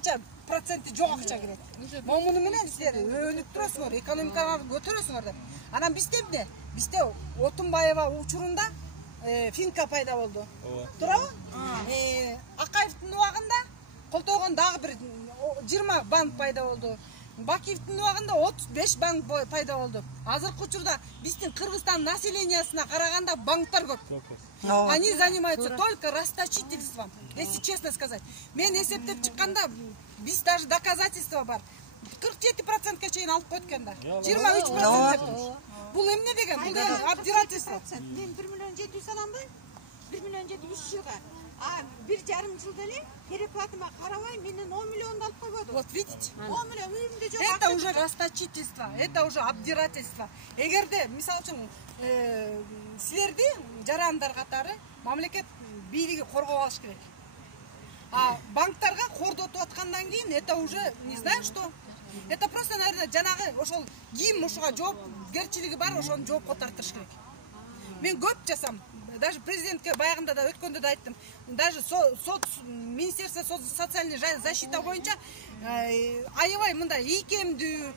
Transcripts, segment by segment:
канча проценти жок акча кирет. Муну менен силер өнүп турасыңар, экономиканы көтөрөсүңөр деп. Анан бизде эмне? Бизде Отунбаева учурунда Финка пайда болду. Туурабы? Акаевдин убагында колтогон дагы бир 20 банк пайда болду. Бакиевдин убагында 35 банк пайда болду. Азыркы учурда биздин Кыргызстан населениясына караганда банктар көп. Они занимаются только расточительством, если честно сказать. Мен эсептеп чыкканда биз даже доказательства бар. 47%га чейин алып койткан да. 23%. Бул эмне деген? Бул обдирательство. Мен 1 миллион 700 аламбы? 1 миллион 700 жылга. А 1,5 жылда эле переплатыма карабай менен 10 миллионду алып койбоду. Вот видите? 10 миллион үйүмдө жок. Это уже расточительство, это уже обдирательство. Эгерде, мисалы үчүн, силерди жарандар катары мамлекет бийлиги коргоп алыш керек. А банктарга кордотуп аткандан кийин это уже не знаю что. Это просто, наверное, жанагы ошол ким ушуга жоопкерчилиги бар, ошону жоопко тартыш керек. Мен көп жасам. Даже президентке баягында да өткөндө да айттым. Даже Министерство социальной защиты боюнча аябай мындай ийкемдүү,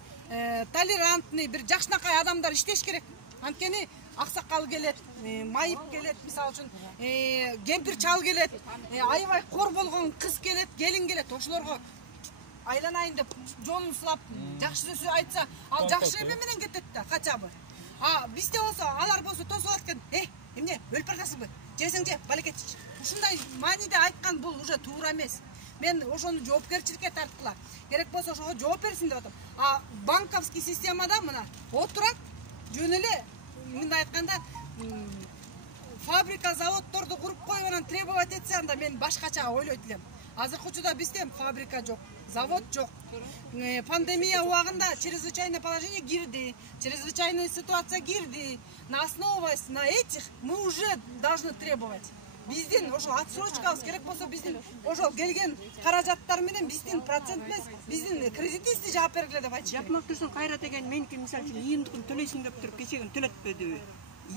толерантный, бир жакшынакай адамдар иштеш керек. Анткени аксакал келет, майып келет, мисалы үчүн, кемпир чал келет, аябай кор болгон кыз келет, келин келет. Ошолорго айланайын деп жолун сулап, жакшы сөз айтса, ал жакшы эме менен кетет да, хотя бы. А бизде болсо, алар болсо тосуп аткан, эмне, өлүп барасыңбы? Жесең же, балекетчи. Ушундай мааниде айткан бул уже туура эмес. Мен ошону жоопкерчиликке тарткыла. Керек болсо ошого жооп берсин деп атам. А банковский системада мына отурат, жөн эле мындай айтканда фабрика, заводдорду куруп коюп анан требовать этсе, анда мен башкача ойлойт элем. Азыркы учурда бизде фабрика жок, завод жок. Пандемия убагында чрезвычайное положение кирди, чрезвычайная ситуация кирди. На основываясь на этих мы уже должны требовать. Биздин ошо отсрочкабыз керек болсо биздин ошол келген каражаттар менен биздин процент эмес, биздин кредитисти жаап бергиле деп айтчу. Жапмак турсуң кайра деген меники мисалы үчүн ийгиндикин төлөйсүң деп туруп кечегин төлөтпөдүбү?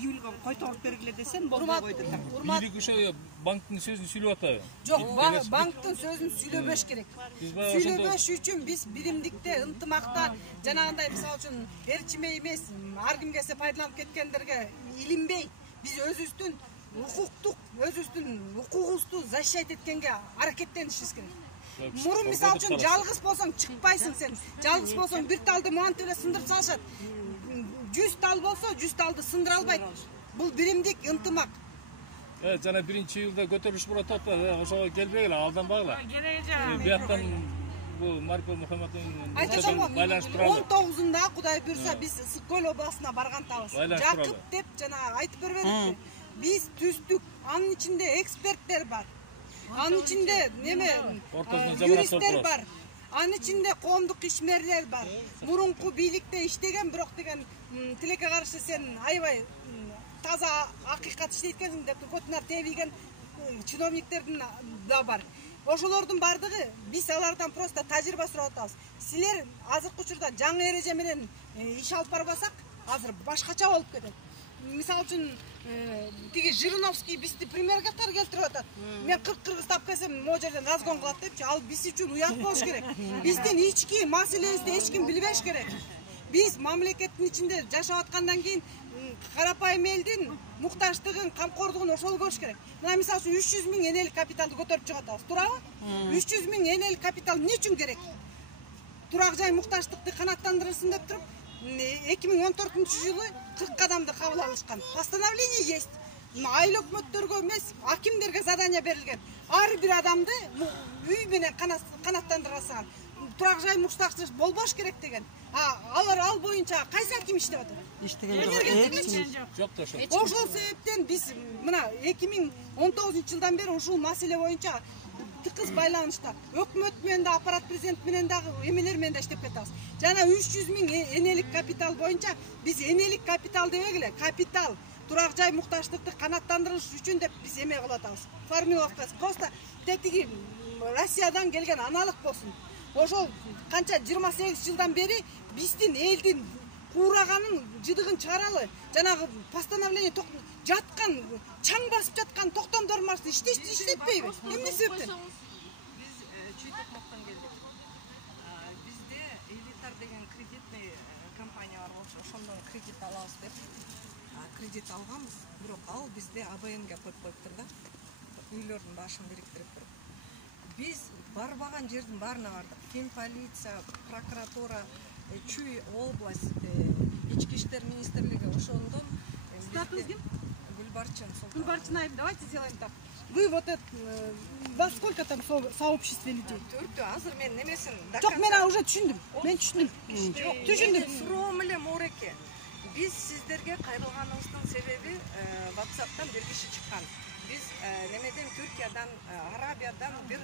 Июлга койторуп бергиле десем болбой койду да. Бийлик ошо банктын сөзүн сүйлөп атабы? Жок, банктын сөзүн сүйлөбөш керек. Сүйлөбөш үчүн биз биримдикте, ынтымакта, жанагындай мисалы үчүн эрчимей эмес, ар ким келсе пайдаланып кеткендерге илинбей, биз өзүбүздүн укуктук, өзүбүздүн укугубузду защищать эткенге аракеттенишибиз керек. Мурун мисалы үчүн жалгыз болсоң чыкпайсың сен. Жалгыз болсоң бир талды муантип эле сындырып салышат. 100 тал болсо 100 талды сындыра албайт. Бул биримдик, ынтымак. Жана 1-июлда көтөрүлүш болот атпайбы? Ошого келбегиле, алданбагыла. Бияктан бул Марко Мухаммадовдун байланыштыралы. 19-ында Кудай буйрса биз Ысык-Көл областына баргантабыз. Жакып деп жана айтып бербедикпи? Биз түздүк, анын ичинде эксперттер бар. Анын ичинде неме юристтер бар. Анын ичинде коомдук ишмерлер бар. Мурунку бийликте иштеген, бирок деген тилекке каршы сен аябай таза акыйкат иштейт экенсиң деп көтүнөр тебиген чиновниктердин да бар. Ошолордун бардыгы биз алардан просто тажрыйба сурап атабыз. Силер азыркы учурда жаңы эреже менен иш алып барбасак, азыр башкача болуп кетет. Мисалы үчүн тиги Жириновский бизди пример катары келтирип атат. Мен 40 кыргыз тап келсем, могу жерден разгон кылат депчи. Ал биз үчүн уят болуш керек. Биздин ички маселебизди эч ким билбеш керек. Биз мамлекеттин ичинде жашап аткандан кийин карапайым элдин муктаждыгын, камкордугун ошол көрүш керек. Мына мисалы үчүн 300 миң энелик капиталды көтөрүп чыгып атабыз, туурабы? 300 миң энелик капитал эмне үчүн керек? Турак жай муктаждыкты канааттандырылсын деп туруп 2014-жылы 40 адамды кабыл алышкан. Постановление есть. Айыл өкмөттөргө эмес, акимдерге задание берилген. Ар бир адамды үй менен канааттандырасаң, турак жай муктаждык болбош керек деген. Алар ал боюнча кайсы аким иштеп атат? Иштеген жок да ошо. Ошол себептен биз мына 2019-жылдан бери ушул маселе боюнча тыкыз байланышта өкмөт менен да, аппарат президент менен дагы эмелер менен да иштеп кетабыз. Жана 300 миң энелик капитал боюнча биз энелик капитал дебегиле, капитал турак жай муктаждыкты канааттандырыш үчүн деп биз эме кылып атабыз. Формулировка просто тетиги Россиядан келген аналык болсун. Ошол канча 28 жылдан бери биздин элдин куураганын жыдыгын чыгаралы, жанагы постановление жаткан, чаң басып жаткан токтом дормасын иштетпейби? Эмне себептен? Biz çiğ tokmaktan geldik. кредит алабыз деп. Кредит алганбыз, бирок ал бизде АБНге коюп коюптур да. Үйлөрдүн башын бириктирип туруп. Биз барбаган жердин баарына бардык. Финполиция, прокуратура, Чүй область, Ички иштер министрлиги ошондон Статус ким? Гүлбарчын Султан. Гульбарчинаев, давайте сделаем так. Вы вот это, во сколько там сообществе людей? Төртү азыр мен немесин Жок, мен уже түшүндүм. Мен түшүндүм. Түшүндүм. Суроом эле Муреке. Биз сиздерге кайрылганыбыздын себеби WhatsApp'тан бир киши чыккан. Биз немеден Түркиядан, Арабиядан бир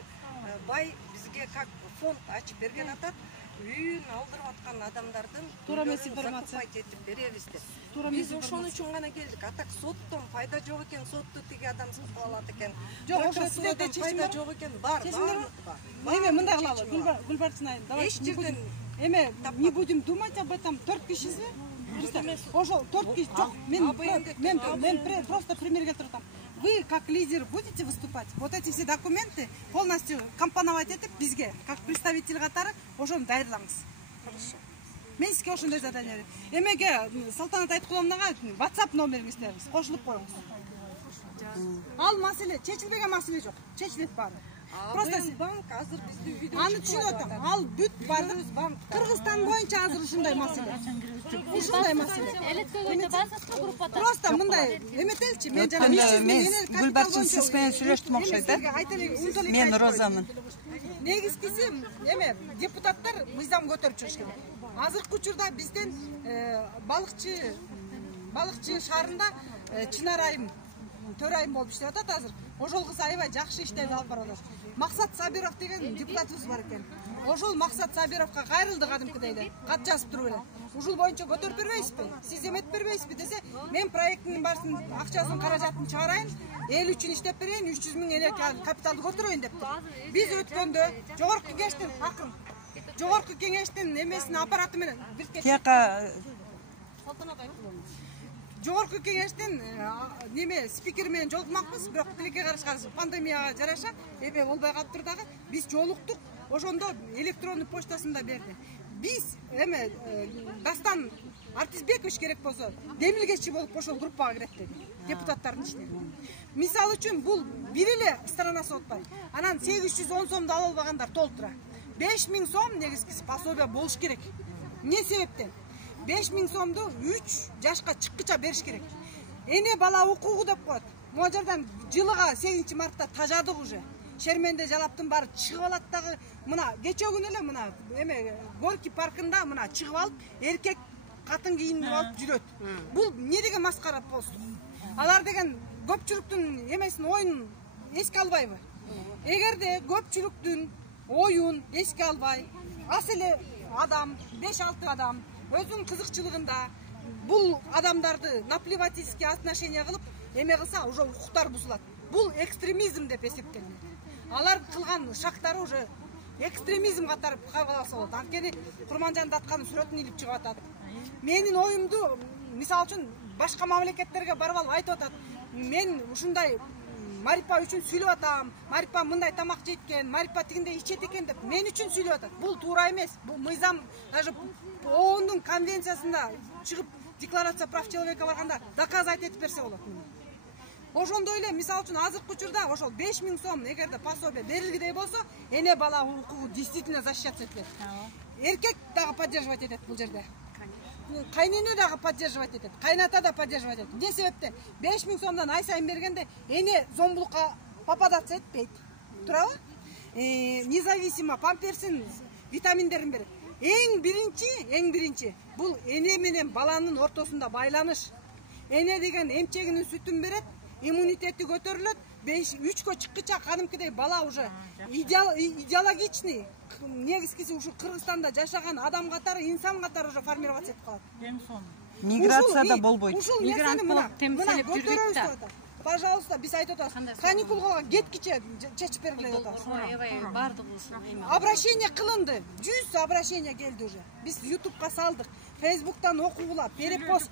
бай бизге как фонд ачып берген атат. Үйүн алдырып аткан адамдардын Туура эмес информация айтып беребиз деп. Биз ошон үчүн гана келдик. Атак соттон пайда жок экен, сотту тиги адам сатып алат экен. Жок, ошо силерде пайда жок экен, бар. Эме мындай кылалы, Гульбарчинаев, давайте эме не будем думать об этом. 4 кишиси. Ошол 4 киши жок. Мен просто пример келтирдим. Вы как лидер будете выступать? Вот эти все документы полностью компоновать этип бизге, как представитель катары, ошону даярдаңыз. Хорошо. Мен сизге ошондой задание берем. Эмеге Салтанат Айткуловнага WhatsApp номериңизди бериңиз, кошулуп коюңуз. Ал маселе чечилбеген маселе жок. Чечилет баары. Просто банк азыр бизди үйдөн аны түшүнүп атам. Ал бүт бардык Кыргызстан боюнча азыр ушундай маселе. Ушундай маселе. Электрогойдо барсызбы группада? Просто мындай эметелчи, мен жана 500 миң Гүлбарчын сиз менен сүйлөштүм окшойт да? Мен Розамын. Негизгиси эме депутаттар мыйзам көтөрүп чыгыш керек. Азыркы учурда бизден балыкчы шаарында Чынар айым төрайым болуп иштеп атат азыр. Ошол кыз аябай жакшы иштерди алып барат. Максат Сабиров деген депутатыбыз бар экен. Ошол Максат Сабировго кайрылды кадимкидей эле. Кат жазып туруп эле. Ушул боюнча көтөрүп бербейсизби? Сиз эметип бербейсизби десе, мен проекттин баарысын акчасын каражатын чыгарайын, эл үчүн иштеп берейин, 300 миң эле капиталды көтөрөйүн депти. Биз өткөндө жогорку кеңештин немесин аппараты менен Жогорку кеңештин неме спикери менен жолукмакпыз, бирок тилекке каршы пандемияга жараша эме болбой калыптыр дагы. Биз жолуктук, ошондо электрондук почтасын да берди. Биз эме Дастан Артизбекович керек болсо демилгечи болуп ошол группага кирет деди. Депутаттардын ичинен. Мисалы үчүн бул бир эле странасы отпай. Анан 810 сомду ала албагандар толтура. 5000 сом негизгиси пособие болуш керек. Эмне себептен? 5000 сомду 3 жашка чыккыча бериш керек. Эне бала укугу деп коет. Могу жерден жылыга 8 мартта тажадык уже. Шерменде жалаптын баары чыгып алат дагы. Мына кече күнү эле мына эме Горки паркында мына чыгып алып, эркек катын кийинип алып жүрөт. Бул эмне деген маскара болсун? Алар деген көпчүлүктүн эмесин оюн эске албайбы? Эгерде көпчүлүктүн оюн эске албай, аз эле адам, 5-6 адам өзүнүн кызыкчылыгында бул адамдарды наплевательский отношение кылып эме кылса, уже укуктар бузулат. Бул экстремизм деп эсептелет. Алар кылган шактары уже экстремизм катары кабылса болот. Анткени Курманжан Датканын сүрөтүн илип чыгып атат. Менин оюмду мисалы үчүн башка мамлекеттерге барып алып айтып атат. Мен ушундай Марипа үчүн сүйлөп атам. Марипа мындай тамак жейт экен, Марипа тигиндей ичет экен деп мен үчүн сүйлөп атат. Бул туура эмес. Бул мыйзам даже ООНдун конвенциясында чыгып декларация прав человека барганда доказать этип берсе болот. Ошондой эле мисалы үчүн азыркы учурда ошол 5000 сом эгерде пособие берилгидей болсо, эне бала укугу действительно защищаться этилет. Эркек дагы поддерживать этет бул жерде. Кайнене дагы поддерживать этет, кайната да поддерживать этет. Эмне себептен 5000 сомдон ай сайын бергенде эне зомбулукка попадаться этпейт. Туурабы? Независимо памперсин, витаминдерин берет. Эң биринчи бул эне менен баланын ортосунда байланыш. Эне деген эмчегинин сүтүн берет, иммунитети көтөрүлөт, 3кө чыккыча кадимкидей бала уже идеологичный, негизгиси ушу Кыргызстанда жашаган адам катары, инсан катары уже формироваться этип калат. Миграцияда болбойт. Ушул нерсени мына көтөрөбүз деп атат. Пожалуйста, биз айтып атабыз. Каникулга кеткиче чечип бергиле деп атабыз. Обращение кылынды. 100 обращение келди уже. Биз YouTube'га салдык. Facebook'tan окугула, перепост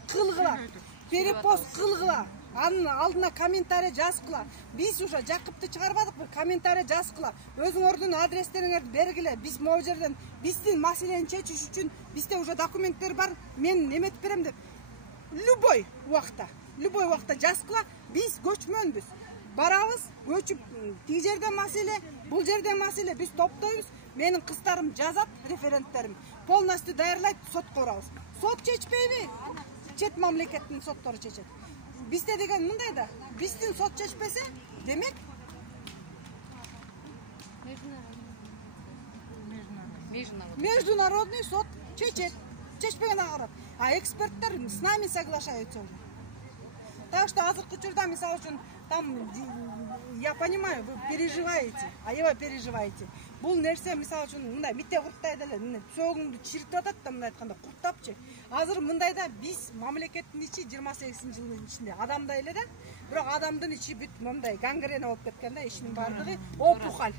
кылгыла. Анын алдына комментарий жазгыла. Биз уже Жакыпты чыгарбадыкпы, комментарий жазгыла. Өзүңөрдүн адрестериңерди бергиле. Биз могу жерден биздин маселени чечиш үчүн бизде уже документтер бар. Мен эметип берем деп. любой убакта жазгыла биз көчмөнбүз. Барабыз, көчүп, тиги жерде маселе, бул жерде маселе, биз топтойбуз. Менин кыздарым жазат, референттерим. Полностью даярлайт, сотко барабыз. Сот чечпейби? Чет мамлекеттин соттору чечет. Бизде деген мындай да, биздин сот чечпесе, демек международный сот чечет. Чечпеген агырат. А эксперттер с нами соглашаются уже. Так что азыркы учурда, мисалы үчүн, там я понимаю, вы переживаете, аябай переживаете. Бул нерсе мисалы үчүн мындай митте курттай деле сөөгүңдү чиритип атат да, мындай айтканда курттапчы. Азыр мындайда биз мамлекеттин ичи 28-жылдын ичинде адамдай эле да, бирок адамдын ичи бүт мындай гангрена болуп кеткен да, ишинин бардыгы опухоль.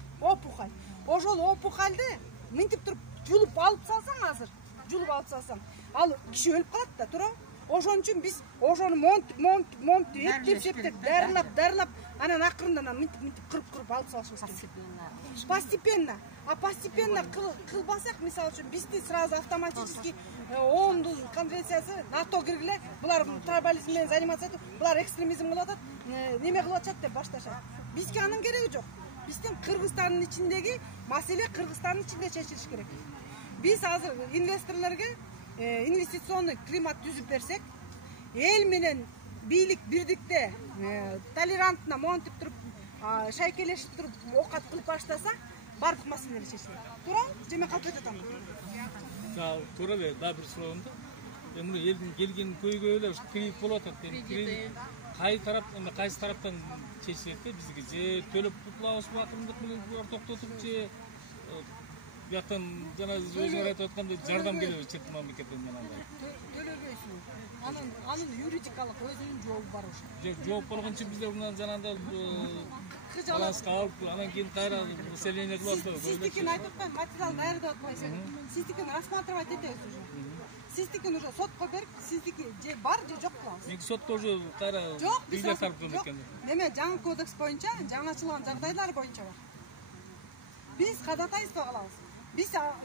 Ошол опухольду мынтип туруп жулуп алып салсаң, ал киши өлүп калат да, туурабы? Ошон үчүн биз ошону монтип, эптеп, дарылап, анан акырындан мынтип кырып алып салышыбыз керек. Постепенно кылбасак, мисалы үчүн бизди сразу автоматически ООНдун конвенциясы, НАТО киргиле, булар трибализм менен заниматься этип, булар экстремизм кылып атат, неме кылып атышат деп башташат. Бизге анын кереги жок. Биздин Кыргызстандын ичиндеги маселе Кыргызстандын ичинде чечилиш керек. Биз азыр инвесторлорго инвестиционный климат түзүп берсек, эл менен бийлик бирдикте толерантно монтип туруп, шайкелешип туруп, окат кылып баштаса, бардык маселелер чечилет. Туурабы? Жеме калып кетет анда. Туура эле, да бир суроом да. Муну элдин келген көйгөй эле кредит болуп атат. Кредит кайсы тараптан чечилет да бизге? Же төлөп кутулабызбы акырындык менен токтотуп, же бияктан жана өзүңөр айтып аткандай жардам келеби чет мамлекеттен менен андай? Төлөбөйсүң. Анын юридикалык өзүнүн жообу бар ошо. Жооп болгончо биздер мындан жанагындай баланска алып, анан кийин кайра население кылып атпайбы? Сиздикин айтып атпайбы, материал даярдап атпайсың. Сиздикин рассматривать этебиз уже. Сиздикин уже сотко берип, сиздики же бар же жок кылабыз. Меники сотто уже кайра бийлер таркалып кеткен. Неме, жаңы кодекс боюнча, жаңычылган жагдайлар боюнча бар. Биз ходатайство кылабыз.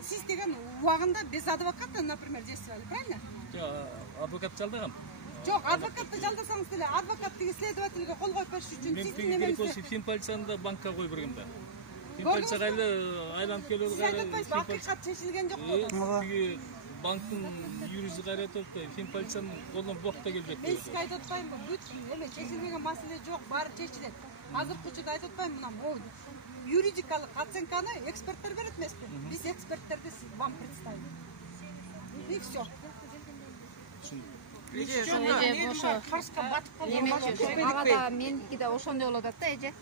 Сиз деген убагында без адвоката, например, действовали, правильно? Адвокат жалдагам. Жок, адвокатты жалдырсаңыз деле, адвокат деген следовательге кол коюп бериш үчүн сиздин немеңизди Финполицияны банкка коюп бергем да. Финполицияга эле айланып келип сиз айтып атпайсызбы, акыйкат чечилген жок деп атасыз. Тиги банктын юристи кайра айтып атпайбы, Финполициянын колунан бокта келбек. Мен сизге айтып атпаймынбы, бүт эме чечилбеген маселе жок, баары чечилет. Азыркы учурда айтып атпаймынбы, мына юридикалык оценканы эксперттер берет эмеспи? Биз эксперттерди вам представим. И все. Эже ошо. Карышка батып калган. Ага да меники да ошондой болуп атат да, эже.